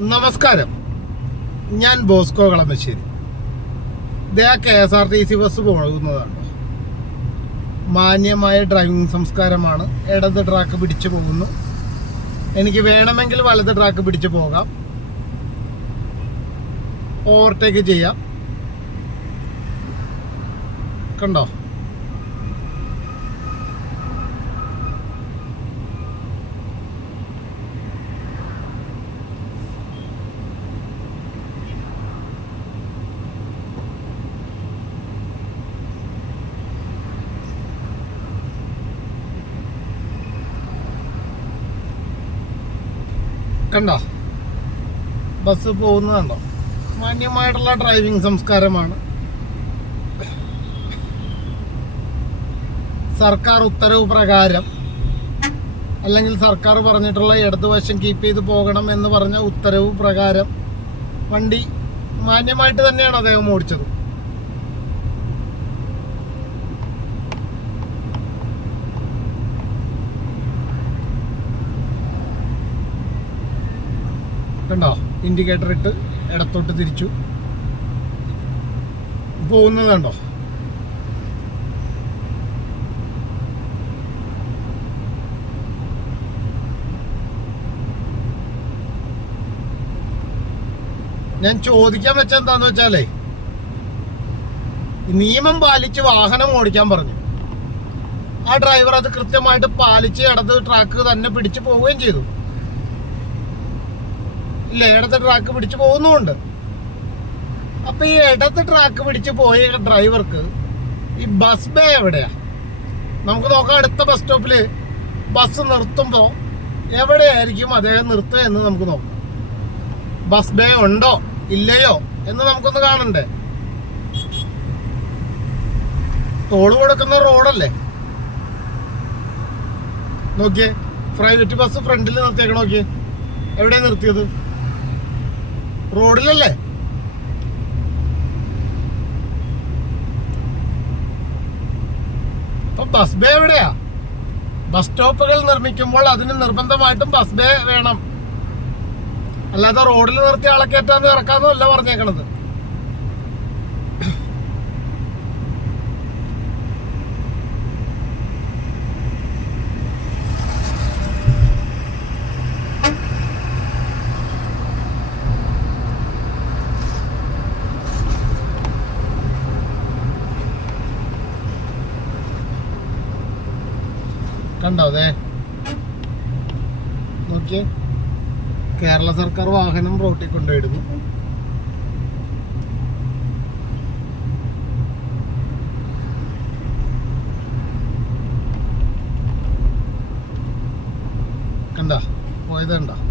നമസ്കാരം. ഞാൻ ബോസ്കോ കളമശ്ശേരി. ഇതേ ആ K S R T C bus പോകുന്നതാണ്. മാന്യമായ ഡ്രൈവിംഗ് സംസ്കാരമാണ്. ഇടത് ട്രാക്ക് പിടിച്ചു പോകുന്നു. എനിക്ക് വേണമെങ്കിൽ വലത് ട്രാക്ക് പിടിച്ചു പോകാം. ഓവർടേക്ക് ചെയ്യാം. കണ്ടോ? കണ്ടോ? ബസ് പോകുന്നത് കണ്ടോ? മാന്യമായിട്ടുള്ള ഡ്രൈവിംഗ് സംസ്കാരമാണ്. സർക്കാർ ഉത്തരവ് പ്രകാരം അല്ലെങ്കിൽ സർക്കാർ പറഞ്ഞിട്ടുള്ള ഇടതുവശം കീപ്പ് ചെയ്ത് പോകണം എന്ന് പറഞ്ഞ ഉത്തരവ് പ്രകാരം വണ്ടി മാന്യമായിട്ട് തന്നെയാണ് അദ്ദേഹം ഓടിച്ചത്. കണ്ടോ? ഇൻഡിക്കേറ്റർ ഇട്ട് ഇടത്തോട്ട് തിരിച്ചു. പോകുന്നത് കണ്ടോ? ഞാൻ ചോദിക്കാൻ വെച്ച എന്താന്ന് വെച്ചാലേ നിയമം പാലിച്ച് വാഹനം ഓടിക്കാൻ പറഞ്ഞു. ആ ഡ്രൈവർ അത് കൃത്യമായിട്ട് പാലിച്ച് ഇടത് ട്രാക്ക് തന്നെ പിടിച്ചു പോവുകയും ചെയ്തു. ഇല്ല ഇടത്ത് ട്രാക്ക് പിടിച്ച് പോകുന്നുമുണ്ട്. അപ്പൊ ഈ ഇടത്ത് ട്രാക്ക് പിടിച്ച് പോയ ഡ്രൈവർക്ക് ഈ ബസ് ബേ എവിടെയാ? നമുക്ക് നോക്കാം അടുത്ത ബസ് സ്റ്റോപ്പിൽ ബസ് നിർത്തുമ്പോ എവിടെയായിരിക്കും അദ്ദേഹം നിർത്തുക എന്ന് നമുക്ക് നോക്കാം. ബസ് ബേ ഉണ്ടോ? ഇല്ലയോ? എന്ന് നമുക്കൊന്ന് കാണണ്ടേ. ടോൾ കൊടുക്കുന്ന റോഡല്ലേ നോക്കിയേ പ്രൈവറ്റ് ബസ് ഫ്രണ്ടിൽ നിർത്തിയേക്കണ നോക്കിയേ. എവിടെയാ നിർത്തിയത്? റോഡിലല്ലേ? അപ്പൊ ബസ് ബേ എവിടെയാ? ബസ് സ്റ്റോപ്പുകൾ നിർമ്മിക്കുമ്പോൾ അതിന് നിർബന്ധമായിട്ടും ബസ് ബേ വേണം. അല്ലാതെ റോഡിൽ നിർത്തി ആളെ കയറ്റാന്ന് ഇറക്കാന്നും അല്ല പറഞ്ഞേക്കണത്. കണ്ടോ അതെ നോക്കിയേ. കേരള സർക്കാർ വാഹനം റോട്ടിൽ കൊണ്ടുപോയിടുന്നു. കണ്ട? പോയത്